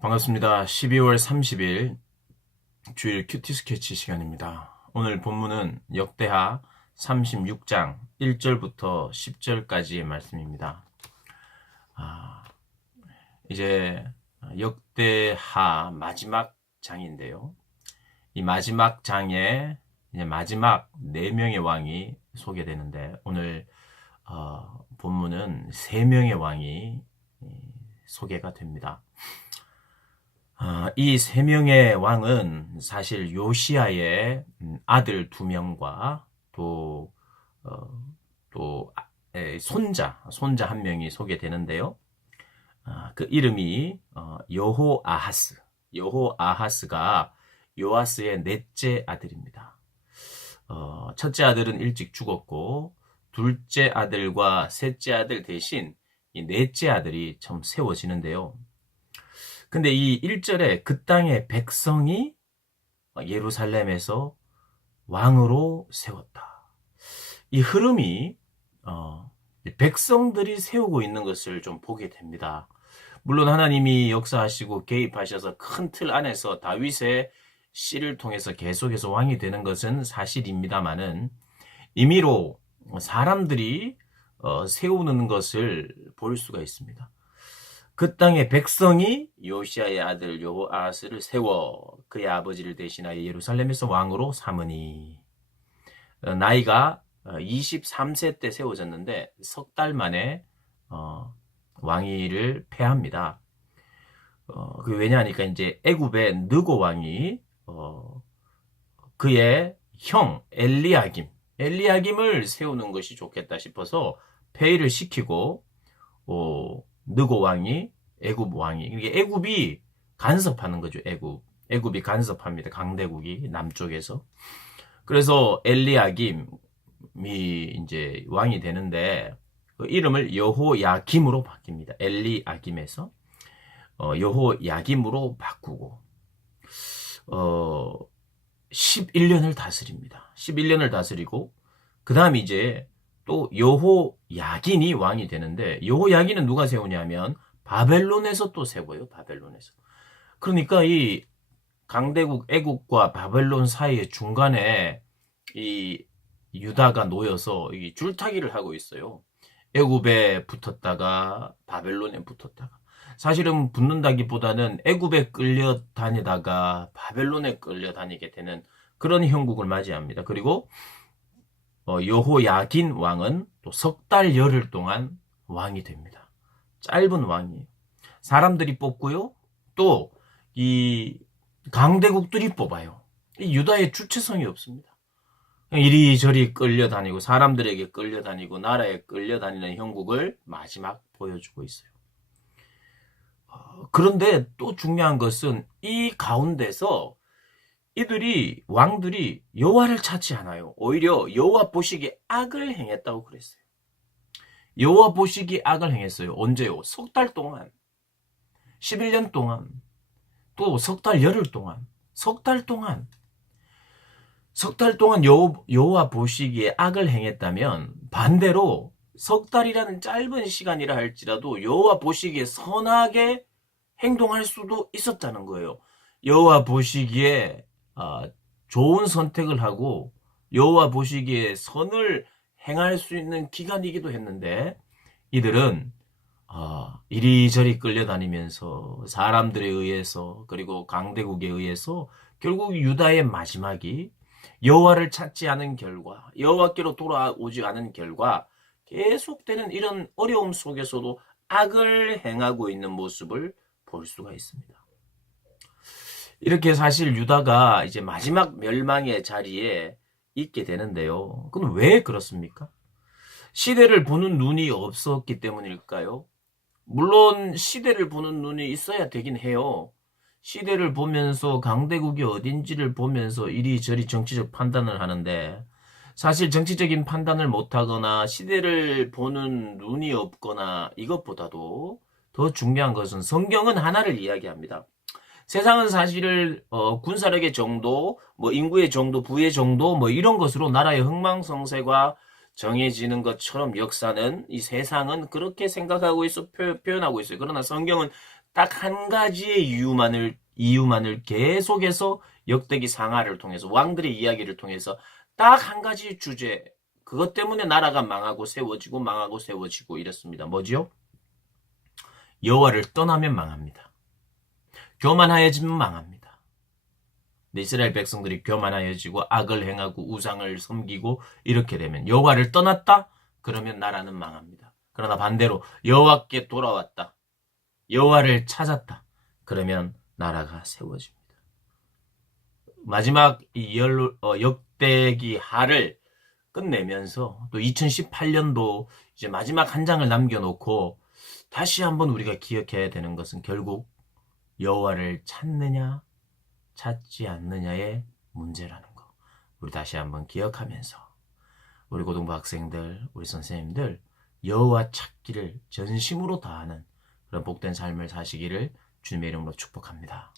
반갑습니다. 12월 30일 주일 큐티 스케치 시간입니다. 오늘 본문은 역대하 36장 1절부터 10절까지의 말씀입니다. 이제 역대하 마지막 장인데요. 이 마지막 장에 이제 마지막 4명의 왕이 소개되는데 오늘 본문은 3명의 왕이 소개가 됩니다. 이 3명의 왕은 사실 요시야의 아들 2명과 또 손자 1명이 소개되는데요. 그 이름이 여호아하스. 여호아하스가 요아스의 넷째 아들입니다. 첫째 아들은 일찍 죽었고 둘째 아들과 셋째 아들 대신 이 넷째 아들이 좀 세워지는데요. 근데 이 1절에 그 땅의 백성이 예루살렘에서 왕으로 세웠다. 이 흐름이 백성들이 세우고 있는 것을 좀 보게 됩니다. 물론 하나님이 역사하시고 개입하셔서 큰 틀 안에서 다윗의 씨를 통해서 계속해서 왕이 되는 것은 사실입니다만은 임의로 사람들이 세우는 것을 볼 수가 있습니다. 그 땅의 백성이 요시야의 아들 여호아스를 세워 그의 아버지를 대신하여 예루살렘에서 왕으로 삼으니 나이가 23세 때 세워졌는데 석 달 만에 왕위를 패합니다. 왜냐하니까 이제 애굽의 느고 왕이 그의 형 엘리야김을 세우는 것이 좋겠다 싶어서 폐위를 시키고 느고 왕이 애굽 왕이 이게 애굽이 간섭하는 거죠. 애굽이 간섭합니다. 강대국이 남쪽에서. 그래서 엘리야김이 이제 왕이 되는데 그 이름을 여호야김으로 바뀝니다. 엘리야김에서 여호야김으로 바꾸고 11년을 다스립니다. 11년을 다스리고 그 다음 이제 또 여호야긴이 왕이 되는데 여호야긴은 누가 세우냐면 바벨론에서 또 세워요. 바벨론에서. 그러니까 이 강대국 애국과 바벨론 사이의 중간에 이 유다가 놓여서 이 줄타기를 하고 있어요. 애굽에 붙었다가 바벨론에 붙었다가 사실은 붙는다기보다는 애굽에 끌려다니다가 바벨론에 끌려다니게 되는 그런 형국을 맞이합니다. 그리고 여호야긴 왕은 또 석 달 열흘 동안 왕이 됩니다. 짧은 왕이에요. 사람들이 뽑고요. 또 이 강대국들이 뽑아요. 이 유다의 주체성이 없습니다. 이리저리 끌려다니고 사람들에게 끌려다니고 나라에 끌려다니는 형국을 마지막 보여주고 있어요. 그런데 또 중요한 것은 이 가운데서 왕들이 여호와를 찾지 않아요. 오히려 여호와 보시기에 악을 행했다고 그랬어요. 여호와 보시기에 악을 행했어요. 언제요? 석 달 동안, 11년 동안, 또 석 달 열흘 동안, 석 달 동안 여호와 보시기에 악을 행했다면 반대로 석 달이라는 짧은 시간이라 할지라도 여호와 보시기에 선하게 행동할 수도 있었다는 거예요. 여호와 보시기에 좋은 선택을 하고 여호와 보시기에 선을 행할 수 있는 기간이기도 했는데 이들은 이리저리 끌려다니면서 사람들에 의해서 그리고 강대국에 의해서 결국 유다의 마지막이 여호와를 찾지 않은 결과 여호와께로 돌아오지 않은 결과 계속되는 이런 어려움 속에서도 악을 행하고 있는 모습을 볼 수가 있습니다. 이렇게 사실 유다가 이제 마지막 멸망의 자리에 있게 되는데요. 그럼 왜 그렇습니까? 시대를 보는 눈이 없었기 때문일까요? 물론 시대를 보는 눈이 있어야 되긴 해요. 시대를 보면서 강대국이 어딘지를 보면서 이리저리 정치적 판단을 하는데 사실 정치적인 판단을 못하거나 시대를 보는 눈이 없거나 이것보다도 더 중요한 것은 성경은 하나를 이야기합니다. 세상은 사실을 군사력의 정도, 인구의 정도, 부의 정도 이런 것으로 나라의 흥망성쇠가 정해지는 것처럼 역사는 이 세상은 그렇게 생각하고 있어 표현하고 있어요. 그러나 성경은 딱 한 가지의 이유만을 계속해서 역대기 상하를 통해서 왕들의 이야기를 통해서 딱 한 가지 주제 그것 때문에 나라가 망하고 세워지고 이랬습니다. 뭐지요? 여호와를 떠나면 망합니다. 교만하여지면 망합니다. 이스라엘 백성들이 교만하여지고 악을 행하고 우상을 섬기고 이렇게 되면 여호와를 떠났다? 그러면 나라는 망합니다. 그러나 반대로 여호와께 돌아왔다. 여호와를 찾았다. 그러면 나라가 세워집니다. 마지막 역대기 하를 끝내면서 또 2018년도 이제 마지막 한 장을 남겨놓고 다시 한번 우리가 기억해야 되는 것은 결국 여호와를 찾느냐 찾지 않느냐의 문제라는 거. 우리 다시 한번 기억하면서 우리 고등부 학생들, 우리 선생님들 여호와 찾기를 전심으로 다하는 그런 복된 삶을 사시기를 주님의 이름으로 축복합니다.